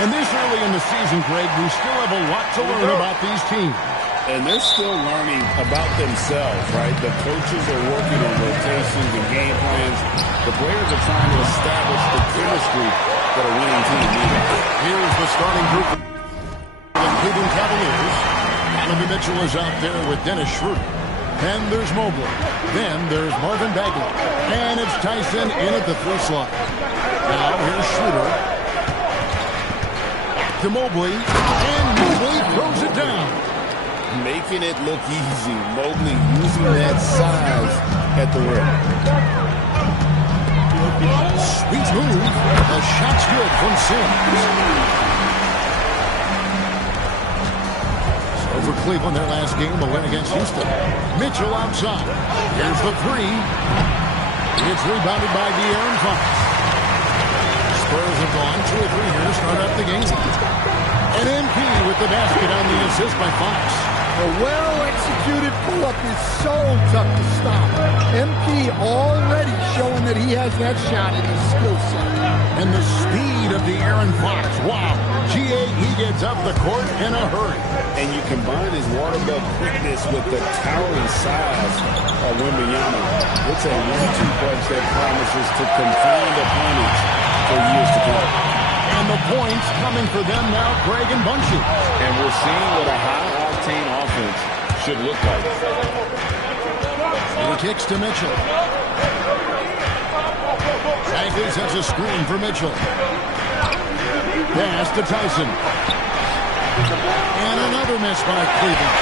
And this early in the season, Greg, we still have a lot to learn about these teams. And they're still learning about themselves, right? The coaches are working on rotations and game plans. The players are trying to establish the chemistry that a winning team needs. Here's the starting group of the Cleveland Cavaliers. Donovan Mitchell is out there with Dennis Schroeder. Then there's Mobley. Then there's Marvin Bagley. And it's Tyson in at the 3 slot. Now here's Schroeder. To Mobley. And Mobley throws it down. Making it look easy. Mobley using that size at the rim. Sweet move. The shot's good from Sims. For Cleveland, their last game, a win against Houston. Mitchell outside. Here's the 3. It's rebounded by De'Aaron Fox. Spurs have gone 2 or 3 here to start up the game. And MP with the basket on the assist by Fox. A well-executed pull-up is so tough to stop. MP already showing that he has that shot in his skill set. And the speed of De'Aaron Fox. Wow. GA, he gets up the court in a hurry. And you combine his water-bug quickness with the towering size of Wembanyama. It's a 1-2 punch that promises to confound opponents for years to come. And the points coming for them now, Greg and Bunchy. And we're seeing what a high-octane offense should look like. The kicks to Mitchell. Bagley sets a screen for Mitchell. Pass to Tyson. And another miss by Cleveland.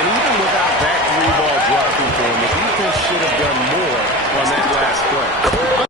And even without that 3-ball dropping for him, the defense should have done more on that last play.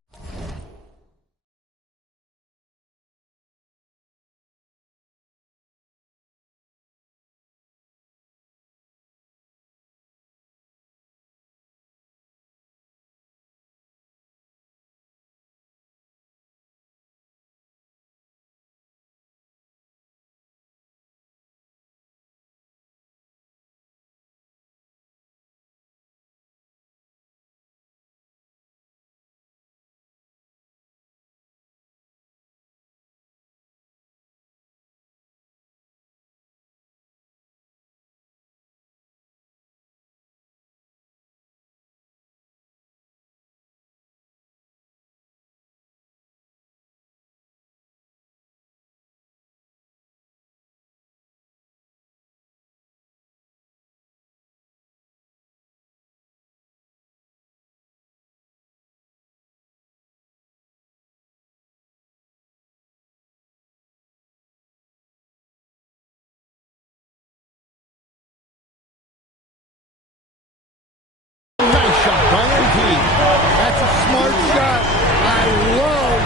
That's a smart shot. I love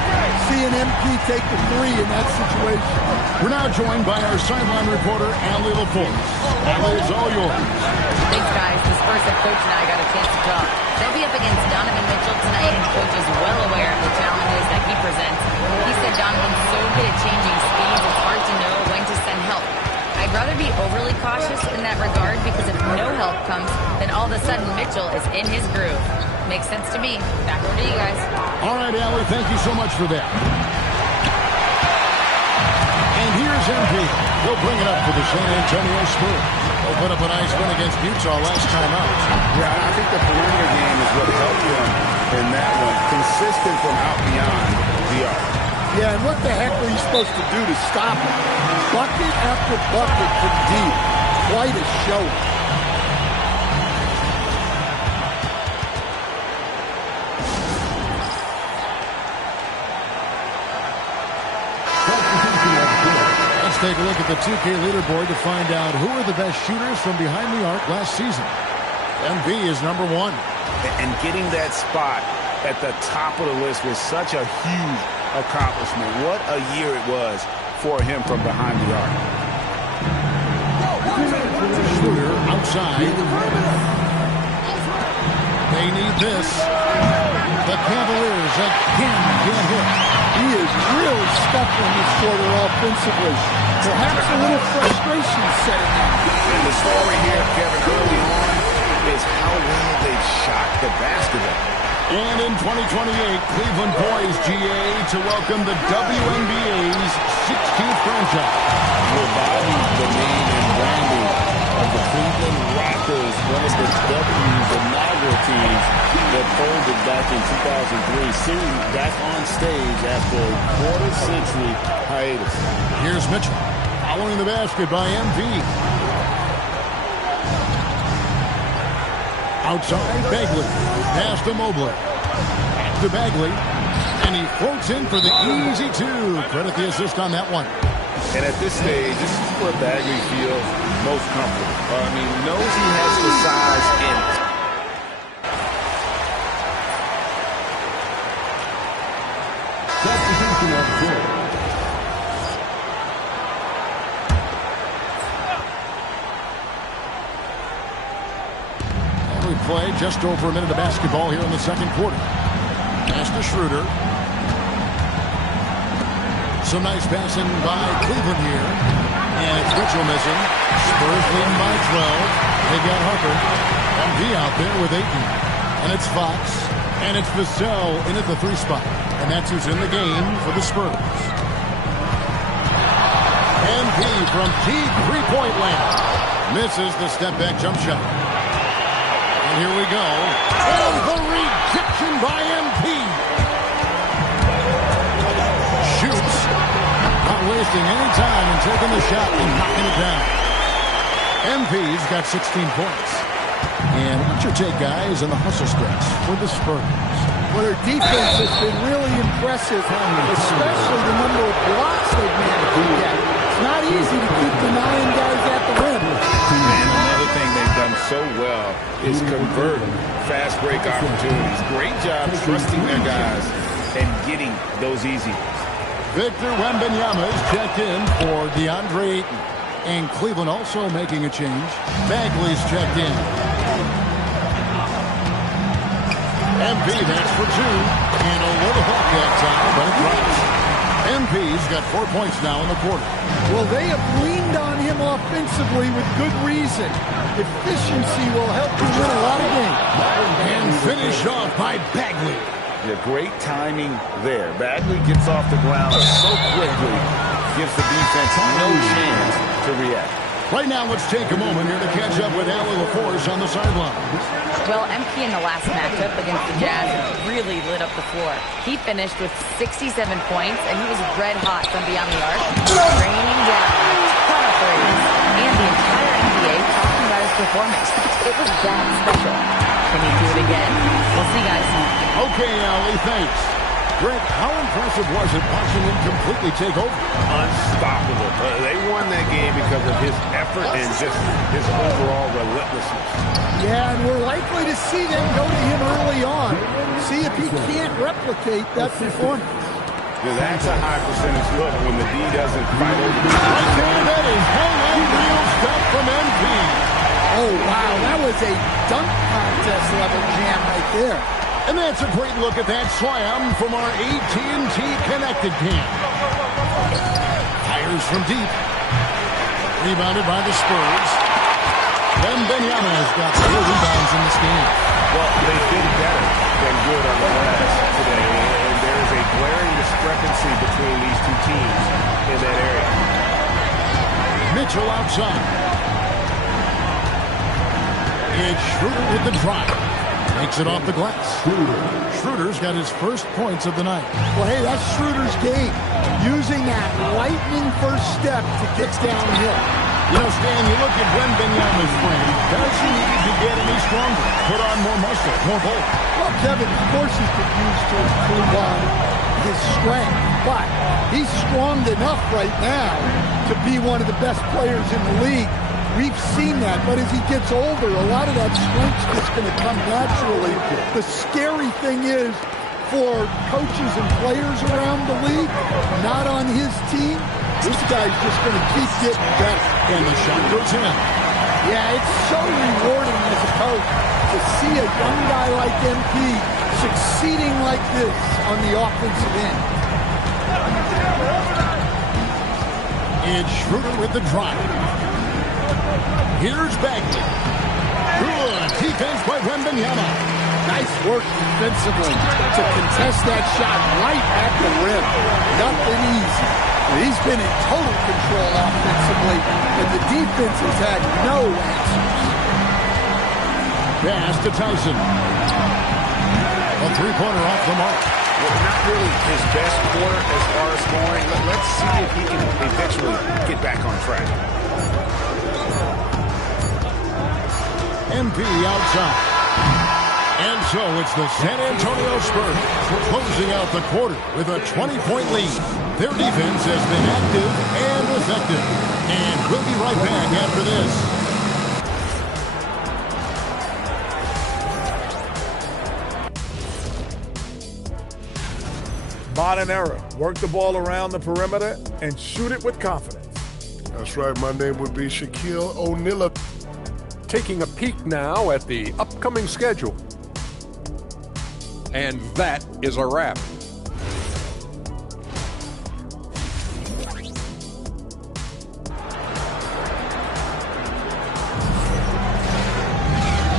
seeing MP take the 3 in that situation. We're now joined by our sideline reporter, Allie LaForce. Allie, it's all yours. Thanks, guys. The Spurs head coach and I got a chance to talk. They'll be up against Donovan Mitchell tonight, and coach is well aware of the challenges that he presents. He said Donovan's so good at changing speeds, it's hard to know when to send help. I'd rather be overly cautious in that regard because if no help comes, then all of a sudden Mitchell is in his groove. Makes sense to me. Back over to you guys. All right, Allie, thank you so much for that. And here's MP. He'll bring it up for the San Antonio Spurs. They'll put up a nice win against Utah last time out. Yeah, I think the perimeter game is what helped them in that one. Consistent from out beyond the arc. Yeah, and what the heck are you supposed to do to stop him? Bucket after bucket from deep. Quite a show. Let's take a look at the 2K leaderboard to find out who are the best shooters from behind the arc last season. MV is number 1. And getting that spot at the top of the list was such a huge accomplishment. What a year it was for him from behind the arc. Schroeder outside. They need this. The Cavaliers again can't hit. He is really scuffling this quarter offensively. Perhaps a little frustration setting in. And the story here, Kevin, early on is how well they shot the basketball. And in 2028, Cleveland poised, GA, to welcome the WNBA's 16th franchise. Reviving the name and branding of the Cleveland Rockers, one of the W's inaugural teams that folded back in 2003, soon back on stage after a quarter-century hiatus. Here's Mitchell, following the basket by MP. Outside, Bagley. Pass to Mobley. Back to Bagley. And he floats in for the easy two. Credit the assist on that one. And at this stage, this is where Bagley feels most comfortable. Knows he has the size and substitution of goal. And we play just over a minute of basketball here in the second quarter. Pass to Schroeder. Some nice passing by Cleveland here. And it's Mitchell missing. Spurs leading by 12. They got Harper. And he out there with Ayton. And it's Fox. And it's Vassell in at the 3 spot. And that's who's in the game for the Spurs. MP from deep three-point land. Misses the step-back jump shot. And here we go. And the rejection by MP. Shoots. Not wasting any time in taking the shot and knocking it down. MP's got 16 points. And what's your take, guys, on the hustle stretch for the Spurs? Well, their defense has been really impressive, especially the number of blocks they've managed to get. It's not easy to keep denying guys at the rim. And another thing they've done so well is convert fast break opportunities. Great job trusting their guys and getting those easy ones. Victor Wembanyama is checked in for DeAndre Ayton. And Cleveland also making a change. Bagley's checked in. MP, that's for 2. And a little hook that time, but it drops. MP's got 4 points now in the quarter. Well, they have leaned on him offensively with good reason. Efficiency will help you win a lot of games. And finished off by Bagley. Yeah, great timing there. Bagley gets off the ground so quickly, gives the defense no chance to react. Right now, let's take a moment here to catch up with Allie LaForce on the sideline. Well, MP in the last matchup against the Jazz really lit up the floor. He finished with 67 points, and he was red hot from beyond the arc, raining down a ton of threes. And the entire NBA talking about his performance. It was that special. Can he do it again? We'll see, guys. Okay, Allie, thanks. Greg, how impressive was it watching him completely take over? Unstoppable. They won that game because of his effort and just his overall relentlessness. Yeah, and we're likely to see them go to him early on. See if he can't replicate that performance. Yeah, that's a high percentage look when the D doesn't fight over. Right there, that is highlight reel stuff from MP. Oh, wow, that was a dunk contest level jam right there. And that's a great look at that slam from our AT&T Connected Cam. Fires from deep. Rebounded by the Spurs. Wembanyama has got 4 rebounds in this game. Well, they've been better than good on the glass today, and there is a glaring discrepancy between these two teams in that area. Mitchell outside. It's Schroeder with the drive. Makes it off the glass. Schroeder's got his first points of the night. Well, hey, that's Schroeder's game. Using that lightning first step to get downhill. You know, Stan, you look at Wembanyama's frame. Does he need to get any stronger? Put on more muscle, more bulk? Well, Kevin, of course he could use to improve on his strength. But he's strong enough right now to be one of the best players in the league. We've seen that, but as he gets older, a lot of that strength's just going to come naturally. The scary thing is, for coaches and players around the league, not on his team, this guy's just going to keep getting better. And the shot goes in. Yeah, it's so rewarding as a coach to see a young guy like MP succeeding like this on the offensive end. It's Schroeder with the drive. Here's Bagley. Good defense by Wembanyama. Nice work defensively to contest that shot right at the rim. Nothing easy. He's been in total control offensively, and the defense has had no answers. Pass to Tyson. A three-pointer off the mark. Well, not really his best quarter as far as scoring. Let's see if he can eventually get back on track. MP outside. And so it's the San Antonio Spurs closing out the quarter with a 20-point lead. Their defense has been active and effective. And we'll be right back after this. Modern era. Work the ball around the perimeter and shoot it with confidence. That's right. My name would be Shaquille O'Neal. Taking a peek now at the upcoming schedule. And that is a wrap.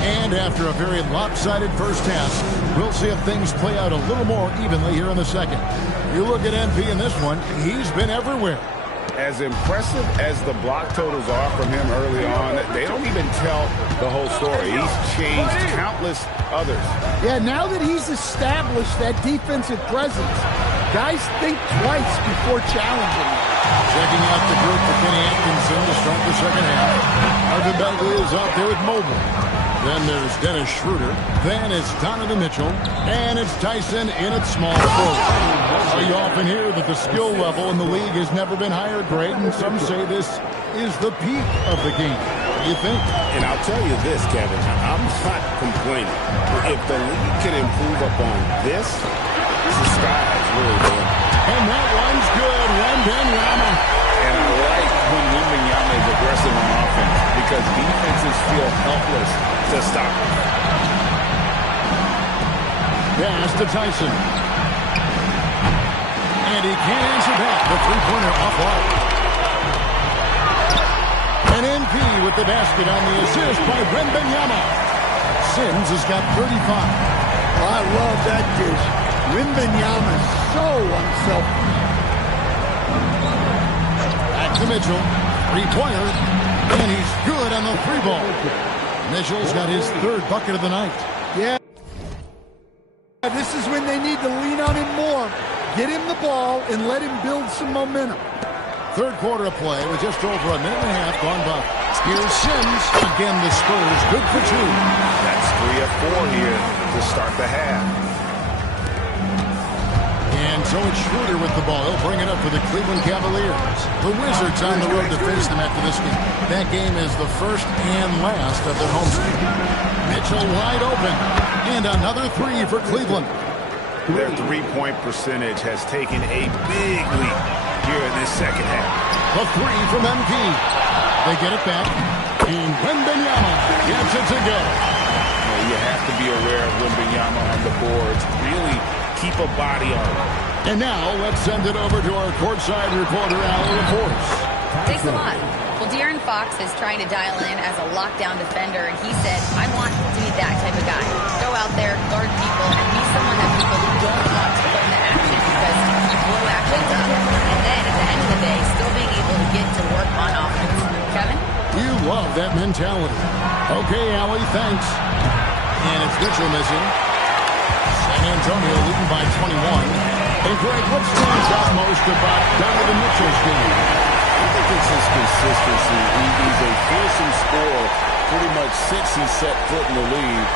And after a very lopsided first half, we'll see if things play out a little more evenly here in the second. You look at MP in this one, he's been everywhere. As impressive as the block totals are from him early on, they don't even tell the whole story. He's changed countless others. Yeah, now that he's established that defensive presence, guys think twice before challenging him. Checking out the group for Kenny Atkinson to start the second half. Marvin Bagley is out there with Mobley. Then there's Dennis Schroeder. Then it's Donovan Mitchell. And it's Tyson in at small forward. You often hear that the skill level in the league has never been higher, Greg, and some say this is the peak of the game. What do you think? And I'll tell you this, Kevin, I'm not complaining. If the league can improve upon this, the sky's really good. And that one's good. Wembanyama. And I like when Wembanyama is aggressive on offense because defenses feel helpless to stop him. Pass to Tyson. And he can't answer that. The three-pointer offline. And MP with the basket on the assist by Wembanyama. Sims has got 35. I love that dish. Wembanyama is so unselfish. Back to Mitchell. Three-pointer. And he's good on the three ball. Mitchell's got his third bucket of the night. Yeah. This is when they need to lean on him more. Get him the ball and let him build some momentum. Third quarter of play with just over a minute and a half gone by. Here's Sims. Again, the Spurs good for two. That's 3 of 4 here to start the half. And so it's Schroeder with the ball. He'll bring it up for the Cleveland Cavaliers. The Wizards on the road to face them after this game. That game is the first and last of their homestand. Mitchell wide open. And another three for Cleveland. Their three-point percentage has taken a big leap here in this second half. The three from MP. They get it back. And Wembanyama gets it to go. Well, you have to be aware of Wembanyama on the boards. Really keep a body on him. And now let's send it over to our courtside reporter, Allie LaForce. Thanks a lot. Well, De'Aaron Fox is trying to dial in as a lockdown defender, and he said, I want to be that type of guy. Go out there, guard people, and be someone that people don't want to put in the action because you blow actions up. And then at the end of the day, still being able to get to work on offense. Kevin? You love that mentality. Okay, Allie, thanks. And it's Mitchell missing. San Antonio leading by 21. And Greg, what stands out most about Donovan Mitchell's game? I think it's his consistency. He's a fearsome scorer pretty much since he set foot in the league.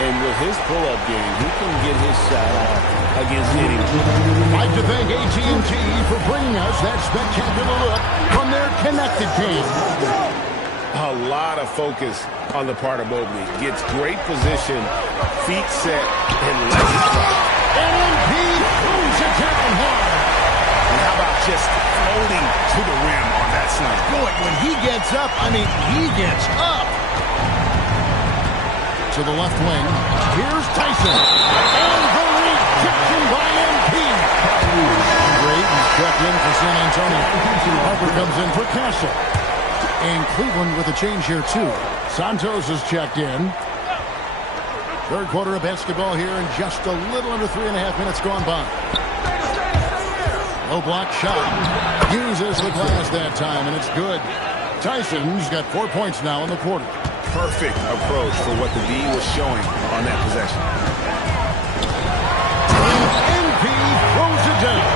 And with his pull-up game, he can get his shot off against anyone. I'd like to thank AT&T for bringing us that spectacular look from their connected team. A lot of focus on the part of Mobley. Gets great position, feet set, and lets it fly. And he throws it down hard. And how about just floating to the rim on that side? Boy, when he gets up, I mean, he gets up. To the left wing, here's Tyson. And the rejection by MP. Great, he's checked in for San Antonio. Harper comes in for Castle. And Cleveland with a change here, too. Santos is checked in. Third quarter of basketball here, and just a little under 3.5 minutes gone by. No block shot. Uses the glass that time, and it's good. Tyson's got 4 points now in the quarter. Perfect approach for what the D was showing on that possession. MP throws it down.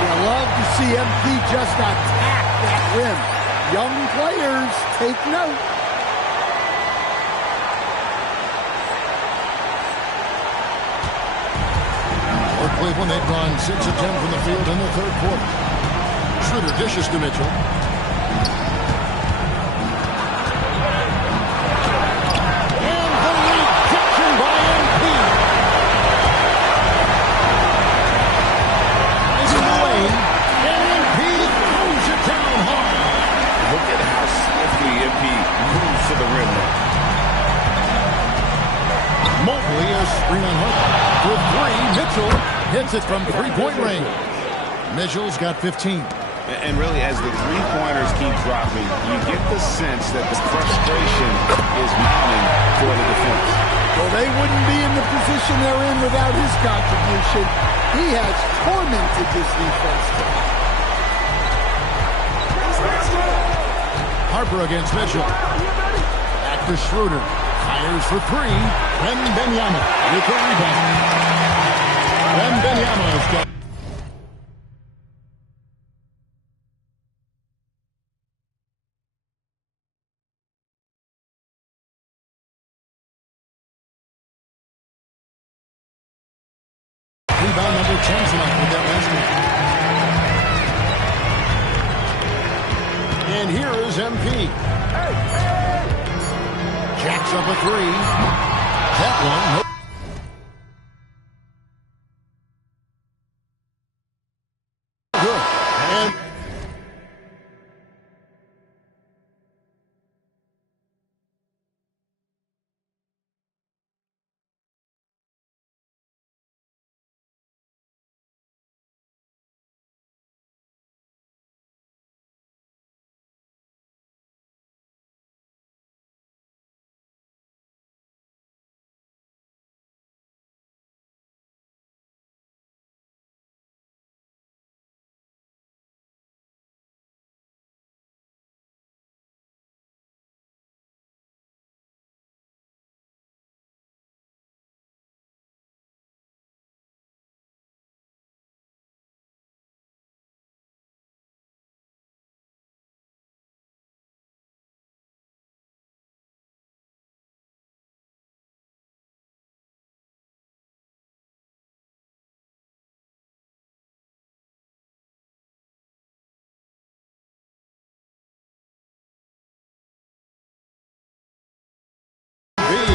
I love to see MP just attack that rim. Young players, take note. For Cleveland, they've gone 6 of 10 from the field in the third quarter. Schroeder dishes to Mitchell. And the rejection by MP. Rising the lane, and MP throws it down hard. Look at how swiftly MP moves to the rim now. Mobley is screen on hook. With 3, Mitchell hits it from three-point range. Mitchell's got 15. And really, as the three-pointers keep dropping, you get the sense that the frustration is mounting for the defense. Well, they wouldn't be in the position they're in without his contribution. He has tormented this defense. Harper against Mitchell. Back to Schroeder. Fires for 3. Wembanyama with the rebound. Wembanyama's got. Rebound number 10 tonight with that last one. And here is MP. Jacks up a 3. That one. Good. And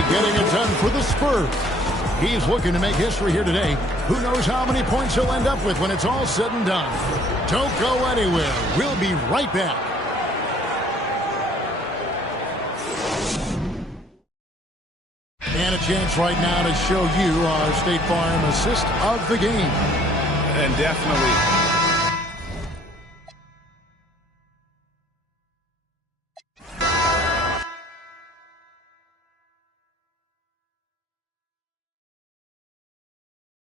getting it done for the Spurs. He's looking to make history here today. Who knows how many points he'll end up with when it's all said and done. Don't go anywhere. We'll be right back. And a chance right now to show you our State Farm assist of the game. And definitely